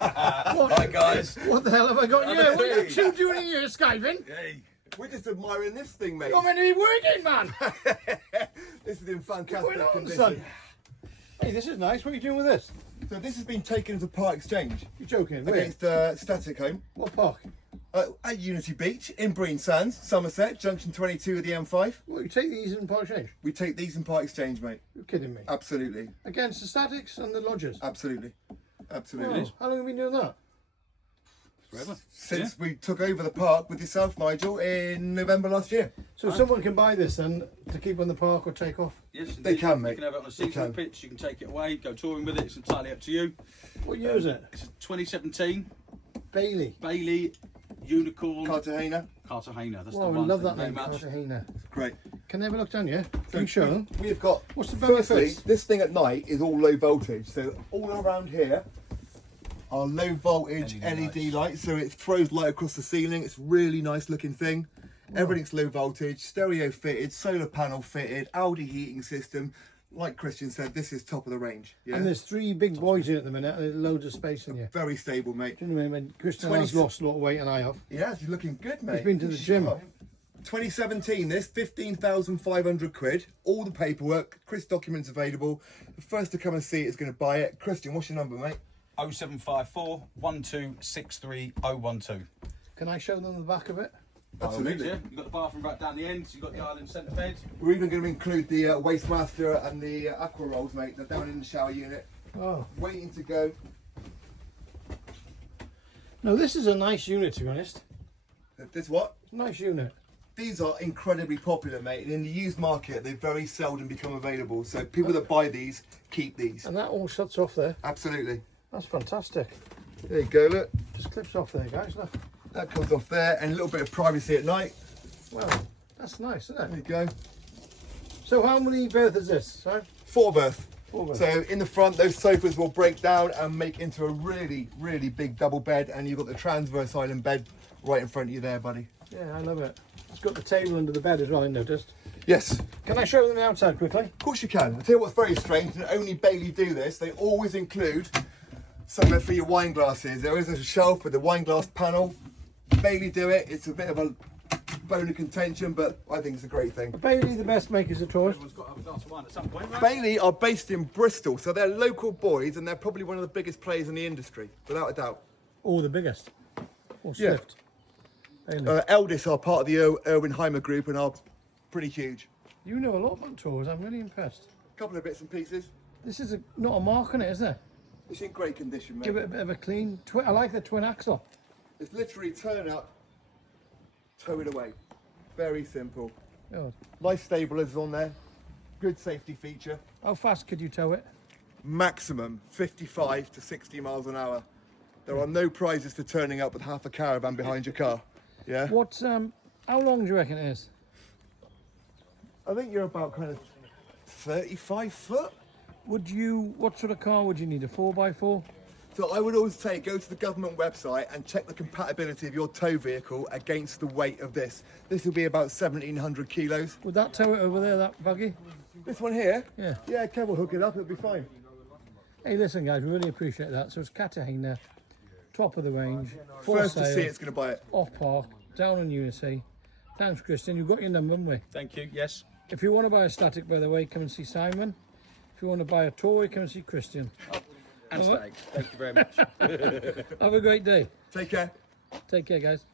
Hi guys. What the hell have I got here? What are you two doing here, skiving? Hey. We're just admiring this thing, mate. You're meant to be working, man. This is in What's fantastic going on, condition. son? Hey, this is nice. What are you doing with this? So this has been taken as a part exchange You're joking. Where? against Static Home What park? at Unity Beach in Breen Sands, Somerset, junction 22 of the M5. What, you take these in part exchange? We take these in part exchange, mate. You're kidding me. Absolutely, Against the statics and the lodgers? absolutely, absolutely. Oh, how long have you been doing that? Forever. Since we took over the park with yourself, Nigel, in November last year. So someone can buy this then to keep on the park or take off? Yes, They indeed. can, mate. You can have it on a They seasonal can. pitch. You can take it away, go touring with it. It's entirely up to you. What year is it? It's a 2017 Bailey. Bailey Unicorn Cartagena. Cartagena. That's Wow, the I one. love that Thank you name, very much. Cartagena. Great. Can they have a look down here? Can you show them? We've got, What's the firstly, benefits? this thing at night is all low voltage. So all around here are low voltage LED lights. So it throws light across the ceiling. It's a really nice looking thing. Everything's low voltage, stereo fitted, solar panel fitted, Audi heating system. Like Christian said, this is top of the range. Yeah? And there's three big boys in it at the minute and there's loads of space in here. Very stable, mate. Do you know what I mean? Christian 20 has lost a lot of weight and I have. Yeah, you're looking good, mate. He's been to the gym. 2017, this 15,500 quid. All the paperwork, Chris documents available. The first to come and see it is going to buy it. Christian, what's your number, mate? 0754 1263 012. Can I show them the back of it? Absolutely. Yeah. You've got the bathroom right down the end. You've got the island centre bed. We're even going to include the Wastemaster and the Aqua Rolls, mate. They're down in the shower unit, Oh. waiting to go. No, this is a nice unit to be honest. This what? Nice unit. These are incredibly popular, mate. And in the used market, they very seldom become available. So people that buy these, keep these. And that all shuts off there. Absolutely. That's fantastic. There you go, look. Just clips off there, guys. Look. That comes off there, and a little bit of privacy at night. Well, that's nice, isn't There it? you go. So how many berth is this? Sorry? 4 berth. 4 berth. So in the front, those sofas will break down and make into a really, really big double bed, and you've got the transverse island bed right in front of you there, buddy. Yeah, I love it. It's got the table under the bed as well, I noticed. Yes, Can I show them the outside quickly? of course you can. I'll tell you what's very strange, and only Bailey do this. They always include somewhere for your wine glasses. There is a shelf with the wine glass panel. Bailey do it. It's a bit of a bone of contention, but I think it's a great thing. Are Bailey the best makers of toys? Everyone's got to have a glass of wine at some point, right? Bailey are based in Bristol, so they're local boys, and they're probably one of the biggest players in the industry, without a doubt. Or the biggest? Or Yeah. Swift? Bailey. Eldest are part of the Erwin-Heimer group and are pretty huge. You know a lot about toys, I'm really impressed. A couple of bits and pieces. This is not a mark on it, is there? It's in great condition, mate. Give it a bit of a clean. I like the twin axle. It's literally turn up, tow it away. Very simple. God. Life stabilizers on there. Good safety feature. How fast could you tow it? Maximum 55 to 60 miles an hour. There are no prizes for turning up with half a caravan behind your car. Yeah? What? How long do you reckon it is? I think you're about kind of 35 foot. What sort of car would you need? A 4x4? So I would always say go to the government website and check the compatibility of your tow vehicle against the weight of this. This will be about 1,700 kilos. Would that tow it over there, that buggy? This one here? Yeah. Yeah, Kev will hook it up, it'll be fine. Hey, listen, guys, we really appreciate that. So it's Cartagena, top of the range, for First to sale, see it's going to buy it. off park, down on Unity. Thanks, Christian. You've got your number, haven't we? Thank you. Yes. If you want to buy a static, by the way, come and see Simon. If you want to buy a toy, come and see Christian. And static. Thank you very much. Have a great day. Take care. Take care, guys.